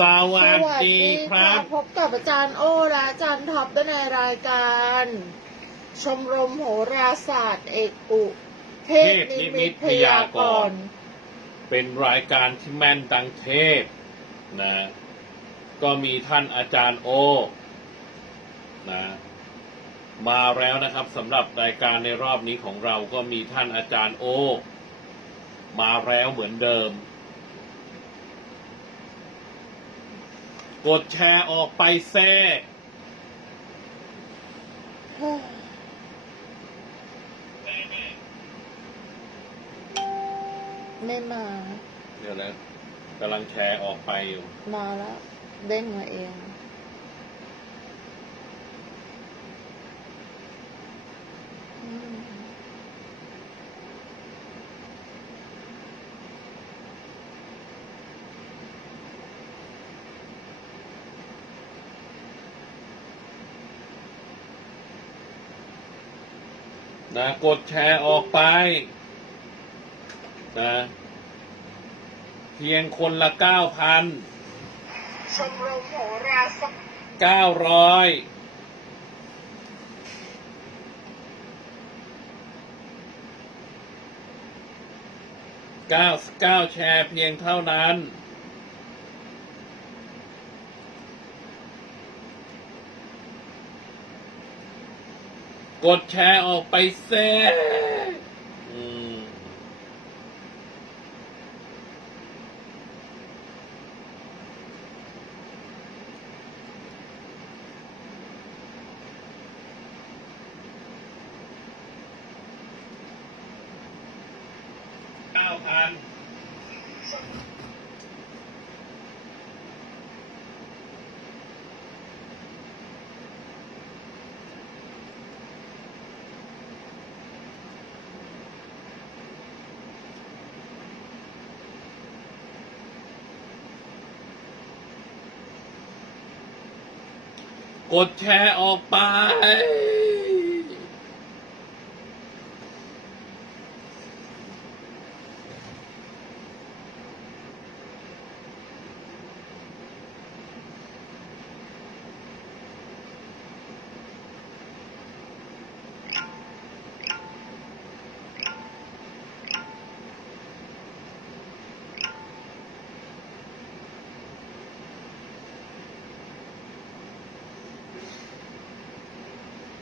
สวัสดีครับ พบกับอาจารย์โอและอาจารย์ท็อปด้วยในรายการ ชมรมโหราศาสตร์ เอกอุเทพนิมิตพยากรณ์เป็นรายการที่แม่นดังเทพนะ ก็มีท่านอาจารย์โอนะ มาแล้วนะครับสำหรับรายการในรอบนี้ของเราก็มีท่านอาจารย์โอ มาแล้วเหมือนเดิม กดแชร์ออกไปแซ่ไม่มา เดี๋ยวนะกำลังแชร์ออกไปอยู่ มาแล้ว เด้งมาเอง นะกดแชร์ออกไปนะเพียงคนละเก้าพันชมรมโหราศาสตร์เก้าร้อยเก้าเก้าแชร์เพียงเท่านั้น กดแชร์ออกไปเซ่เก้าพัน กดแชร์ออกไป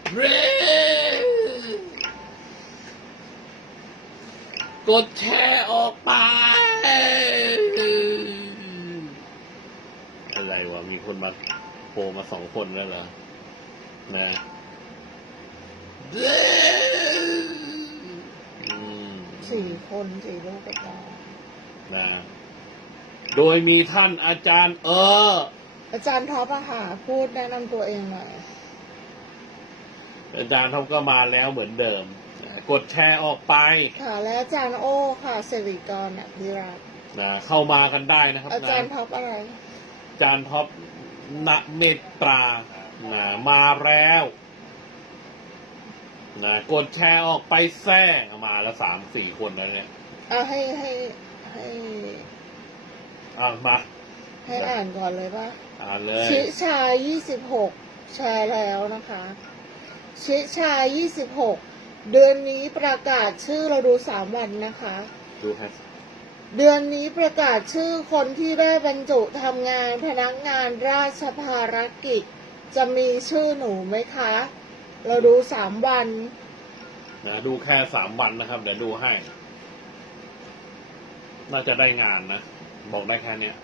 เร กดแชร์ออกไป อะไรวะ มีคนมาโผล่มาสองคนแล้วเหรอ นะเด้อืมสี่คนสี่ลูกกระตานะ โดยมีท่านอาจารย์ เออ อาจารย์ท็อปอะค่ะ พูดแนะนำตัวเองหน่อย อาจารย์เขาก็มาแล้วเหมือนเดิมนะกดแชร์ออกไปค่ะ และอาจารย์โอค่ะสิริกรเนี่ยพิรัตน์นะเข้ามากันได้นะครับอานะจารย์ท็อปอะไร อาจารย์ท็อปณเมตตรานะมาแล้วนะกดแชร์ออกไปแซ่มาแล้วสามสี่คนแล้วเนี่ยอะให้ให้ให้อะมาให้อ่านก่อนเลยป่ะอ่านเลยชิชายยี่สิบหกแชร์แล้วนะคะ ชิชายยี่สิบหกเดือนนี้ประกาศชื่อเราดูสามวันนะคะ ดูให้เดือนนี้ประกาศชื่อคนที่ได้บรรจุทำงานพนักงานราชภารกิจ จะมีชื่อหนูไหมคะ เราดูสามวันนะดูแค่สามวันนะครับ เดี๋ยวดูให้ น่าจะได้งานนะ บอกได้แค่เนี้ย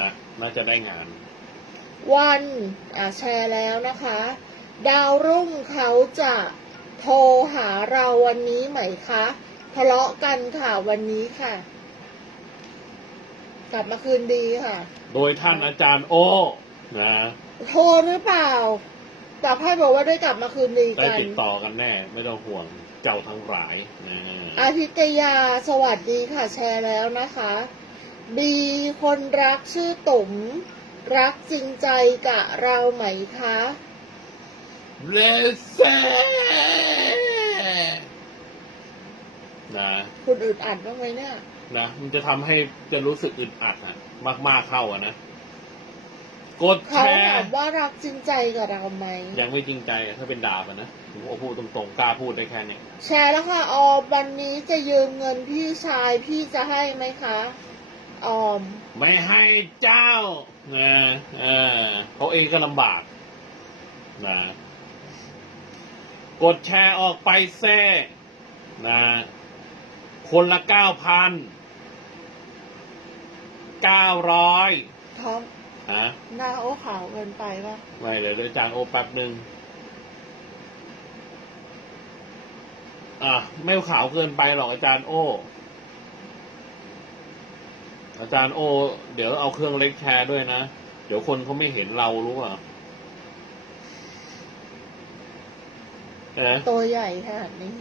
นะ น่าจะได้งาน วัน อะแชร์แล้วนะคะ ดาวรุ่งเขาจะโทรหาเราวันนี้ไหมคะ ทะเลาะกันค่ะวันนี้ค่ะ กลับมาคืนดีค่ะ โดยท่านอาจารย์โอนะโทรหรือเปล่าแต่ไพ่บอกว่าได้กลับมาคืนดีได้กัน ติดต่อกันแน่ ไม่ต้องห่วงเจ้าทั้งหลายนะอาทิตยาสวัสดีค่ะ แชร์แล้วนะคะ บีคนรักชื่อตุ๋มรักจริงใจกับเราไหมคะ เลเซ่นะคุณอึดอัดบ้างไหมเนี่ย นะมันจะทำให้จะรู้สึกอึดอัดอะมากๆเข้าอะนะ กดแชเขาร์ถามว่ารักจริงใจกับเราไหม ยังไม่จริงใจอะถ้าเป็นดาบอะนะผมโอ้พูดตรงๆกล้าพูดได้แค่เนี้ยแชร์แล้วค่ะออมวันนี้จะยืมเงินพี่ชายพี่จะให้ไหมคะออม ไม่ให้เจ้านะเออเขาเองก็ลำบากนะ กดแชร์ออกไปแซ่นะคนละเก้าพันเก้าร้อยท็อปฮะหน้าโอ้ขาวเกินไปปะไม่เลยเดี๋ยวอาจารย์โอแป๊บหนึ่งอะไม่ขาวเกินไปหรอกอาจารย์โอ อาจารย์โอ เดี๋ยวเอาเครื่องเล็กแชร์ด้วยนะ เดี๋ยวคนเขาไม่เห็นเรารู้ป่ะ เอ๊ะตัวใหญ่ขนาดนี้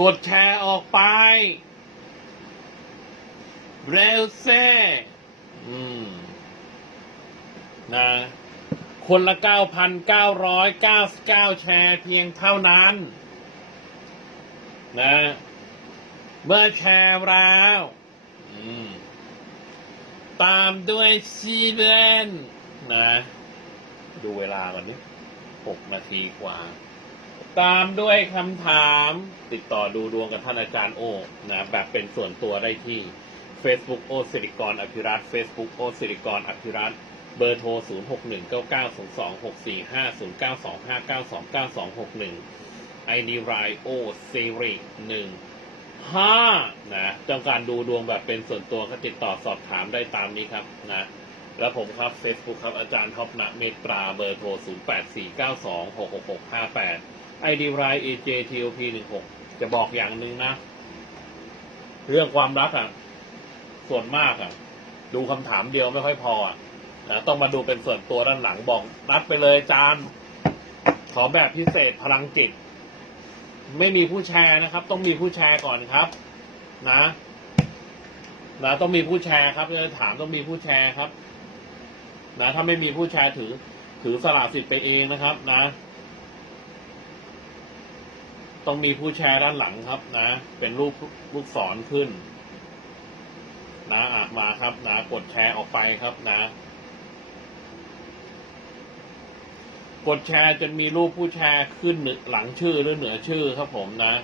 กดแชร์ออกไป เร็วเซ่อืมนะคนละ 9,999 แชร์เพียงเท่านั้น นะ เมื่อแชร์แล้วอืมตามด้วยซีเบนนะ ดูเวลามันนี่หกนาทีกว่า ตามด้วยคำถามติดต่อดูดวงกับท่านอาจารย์โอนะแบบเป็นส่วนตัวได้ที่ Facebook โอสิริกรอภิรัต Facebook โอสิริกรอภิรัตเบอร์โทร 0 6 1 9 9 2 2 6 4 5 0 9 2 5 9 2 9 2 6 1 ID ไรโอซีรีหนึ่งห้านะต้องการดูดวงแบบเป็นส่วนตัวก็ติดต่อสอบถามได้ตามนี้ครับนะแล้วผมครับ Facebook ครับอาจารย์ท็อปนะเมตราเบอร์โทร 0 8 4 9 2 6 6 6 5 8 ID ไร AJTOP 1 6จะบอกอย่างหนึ่งนะ เรื่องความรักอะ ส่วนมากอะ ดูคำถามเดียวไม่ค่อยพออะนะต้องมาดูเป็นส่วนตัวด้านหลังบอกนัดไปเลยจารย์ขอแบบพิเศษพลังจิต ไม่มีผู้แชร์นะครับ ต้องมีผู้แชร์ก่อนครับ นะนะต้องมีผู้แชร์ครับจะถามต้องมีผู้แชร์ครับ นะ ถ้าไม่มีผู้แชร์ถือ ถือสละสิทธิ์ไปเองนะครับ นะ ต้องมีผู้แชร์ด้านหลังครับนะ เป็นรูปลูกศรขึ้น นะอะมาครับ นะ กดแชร์ออกไปครับนะ กดแชร์จนมีรูปผู้แชร์ขึ้นหลังชื่อหรือเหนือชื่อครับผมนะ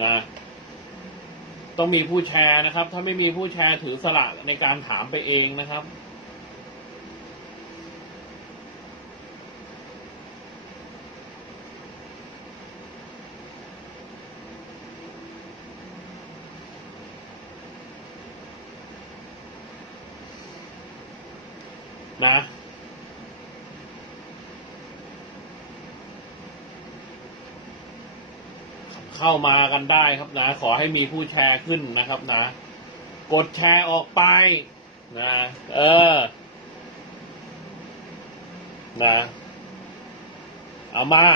นะ ต้องมีผู้แชร์นะครับ ถ้าไม่มีผู้แชร์ถือสละในการถามไปเองนะครับนะ เข้ามากันได้ครับนะ ขอให้มีผู้แชร์ขึ้นนะครับนะ กดแชร์ออกไปนะ เออ นะ เอามา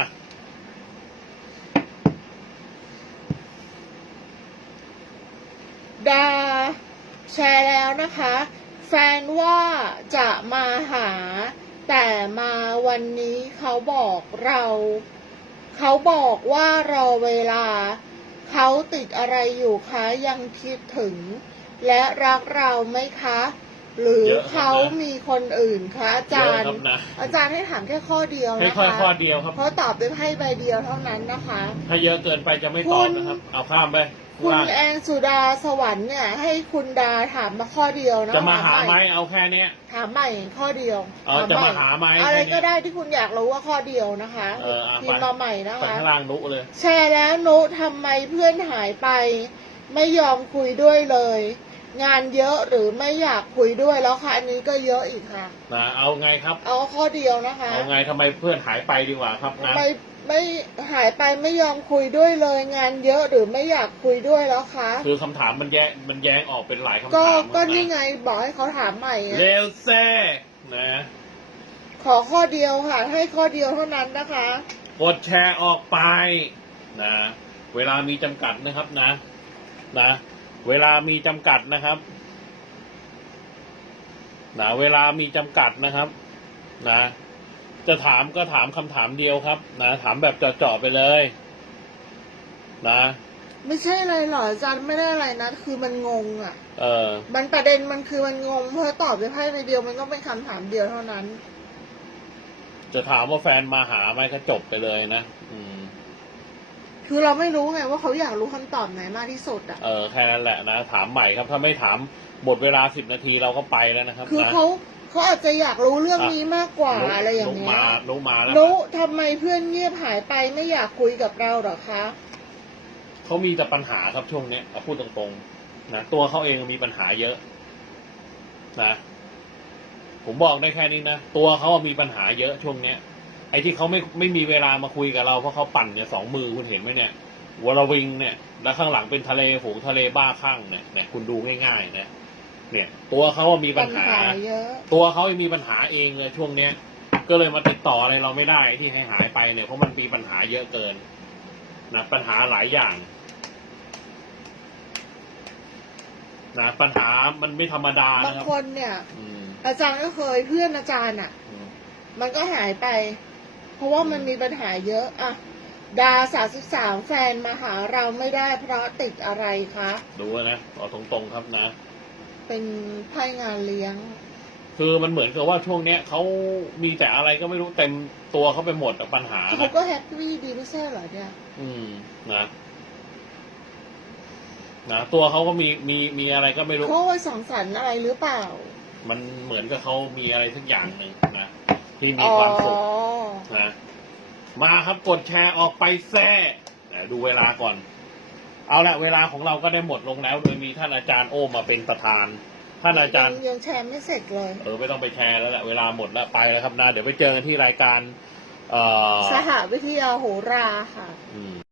ดา แชร์แล้วนะคะ แฟนว่าจะมาหา แต่มาวันนี้เขาบอกเรา เขาบอกว่ารอเวลา เขาติดอะไรอยู่คะ ยังคิดถึง และรักเราไหมคะ หรือเยอะครับนะ เขามีคนอื่นคะอาจารย์เยอะครับนะอาจารย์ให้ถามแค่ข้อเดียวให้นะค่อยคะข้อเดียวครับ เพราะตอบได้ไพ่ใบเดียวเท่านั้นนะคะ ถ้าเยอะเกินไปจะไม่ตอบนะครับ เอาข้ามไปคุณล่างแอนสุดาสวรรค์เนี่ย ให้คุณดาถามมาข้อเดียวนะจะมาหาถไหมใเอาแค่เนี้ย ถามใหม่ข้อเดียวเออจะมาหาไหมอะไรแค่นี้ก็ได้ที่คุณอยากรู้ว่าข้อเดียวนะคะเออเอาพิไปมพ์มาใหม่นะไปคะ ข้างล่างนุเลย แชร์แล้วนุทำไมเพื่อนหายไป ไม่ยอมคุยด้วยเลย งานเยอะหรือไม่อยากคุยด้วยแล้วค่ะ อันนี้ก็เยอะอีกค่ะ นะเอาไงครับ เอาข้อเดียวนะคะเอาไงทำไมเพื่อนหายไปดีกว่าครับนะทำไมไม่หายไปไม่ยอมคุยด้วยเลย งานเยอะหรือไม่อยากคุยด้วยแล้วคะคือคำถามมันแยงมันแย้งออกเป็นหลายคำถามก็ครับก็นะนี่ไงบอกให้เขาถามใหม่ไงเร็วแซ่นะขอข้อเดียวค่ะ ให้ข้อเดียวเท่านั้นนะคะ กดแชร์ออกไปนะเวลามีจำกัดนะครับนะ นะ เวลามีจำกัดนะครับนะเวลามีจำกัดนะครับ นะ จะถามก็ถามคำถามเดียวครับ นะ ถามแบบเจาะๆไปเลย นะไม่ใช่อะไรหรอกอาจารย์ไม่ได้อะไรนะ คือมันงงอะ เออ มันประเด็นมันคือมันงงเพราะตอบด้วยไพ่ใบเดียวมันก็เป็นคำถามเดียวเท่านั้น จะถามว่าแฟนมาหาไหมก็จบไปเลยนะ อืม คือเราไม่รู้ไงว่าเขาอยากรู้คำตอบไหนมากที่สุดอะ เออแค่นั้นแหละนะ ถามใหม่ครับ ถ้าไม่ถามหมดเวลาสิบนาทีเราก็ไปแล้วนะครับคือนะ เขาเขาอาจจะอยากรู้เรื่องนี้มากกว่านุ๊กอะไรอย่างนุ๊กเงี้มายนุ๊กมาแล้วนุทำไมเพื่อนเงียบหายไปไม่อยากคุยกับเราเหรอคะ เขามีแต่ปัญหาครับช่วงเนี้ยเอาพูดตรงๆนะตัวเขาเองมีปัญหาเยอะ นะ ผมบอกได้แค่นี้นะตัวเขามีปัญหาเยอะช่วงเนี้ยไอ้ที่เขาไม่ไม่มีเวลามาคุยกับเราเพราะเขาปั่นเนี่ยสองมือคุณเห็นไหมเนี่ยวอลวิงเนี่ยแล้วข้างหลังเป็นทะเลฝูงทะเลบ้าคลั่งเนี่ยเนี่ยคุณดูง่ายๆนะเนี่ย ตัวเขามีปัญหาเยอะตัวเขามีปัญหาเองเลยช่วงเนี้ยก็เลยมาติดต่ออะไรเราไม่ได้ที่ให้หายไปเนี่ยเพราะมันมีปัญหาเยอะเกินนะปัญหาหลายอย่างนะปัญหามันไม่ธรรมดาบางนะครับคนเนี่ยอืมอาจารย์ก็เคยเพื่อนอาจารย์อะอืมมันก็หายไป เพราะว่ามันมีปัญหาเยอะอะดาสาสิบสามแฟนมาหาเราไม่ได้เพราะติดอะไรคะดูนะเอาตรงๆครับนะ เป็นไพ่งานเลี้ยง คือมันเหมือนกับว่าช่วงเนี้ยเขามีแต่อะไรก็ไม่รู้เต็มตัวเขาไปหมดอะปัญหาเขานะก็แฮปปี้ดีไม่ใช่เหรอเนี่ย อืมนะนะตัวเขาก็มีมีมีอะไรก็ไม่รู้ เขาไว้สังสรรค์อะไรหรือเปล่า มันเหมือนกับเขามีอะไรสักอย่างหนึ่งนะ ที่มีอ๋อความสุขนะมาครับกดแชร์ออกไปแซ่นะดูเวลาก่อน เอาละเวลาของเราก็ได้หมดลงแล้ว โดยมีท่านอาจารย์โอมาเป็นประธาน ท่านอาจารย์งยังแชร์ไม่เสร็จเลย เออไม่ต้องไปแชร์แล้วแหละเวลาหมดแล้วไปแล้วครับนะเดี๋ยวไปเจอกันที่รายการ เอ่อสหวิทยาโหราค่ะ อืม